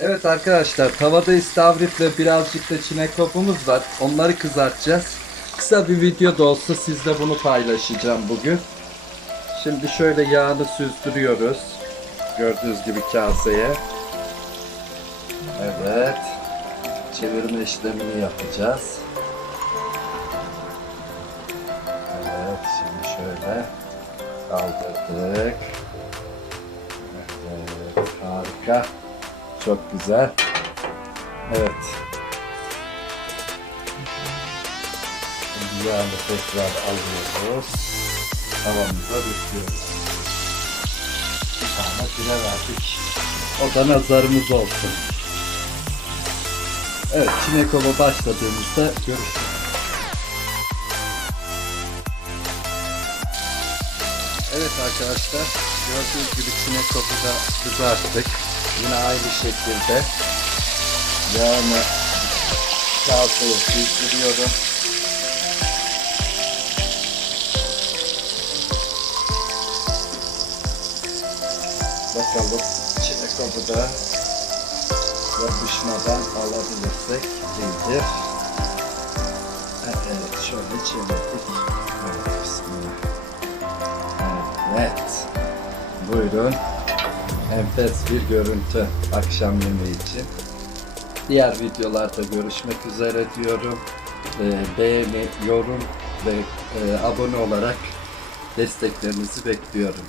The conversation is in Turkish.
Evet arkadaşlar tavada istavrit ve birazcık da çinekopumuz var. Onları kızartacağız. Kısa bir video da olsa sizle bunu paylaşacağım bugün. Şimdi şöyle yağını süzdürüyoruz. Gördüğünüz gibi kaseye. Evet. Çevirme işlemini yapacağız. Evet şimdi şöyle kaldırdık. Evet harika. Çok güzel. Evet. Yağını tekrar alıyoruz. Tavamıza döküyoruz. Bir tane pire verdik. O da nazarımız olsun. Evet, Çinekova başladığımızda görüşürüz. Evet arkadaşlar, gördüğünüz gibi Çinekov'u da kızarttık. Yine aynı şekilde yağını kaseye süzdürüyorum. Bakalım Çinekov'u da yapışmadan alabilirsek iyidir. Evet, şöyle çevirdik. Evet. Buyurun. Enfes bir görüntü akşam yemeği için. Diğer videolarda görüşmek üzere diyorum. Ee, beğeni, yorum ve e, abone olarak desteklerinizi bekliyorum.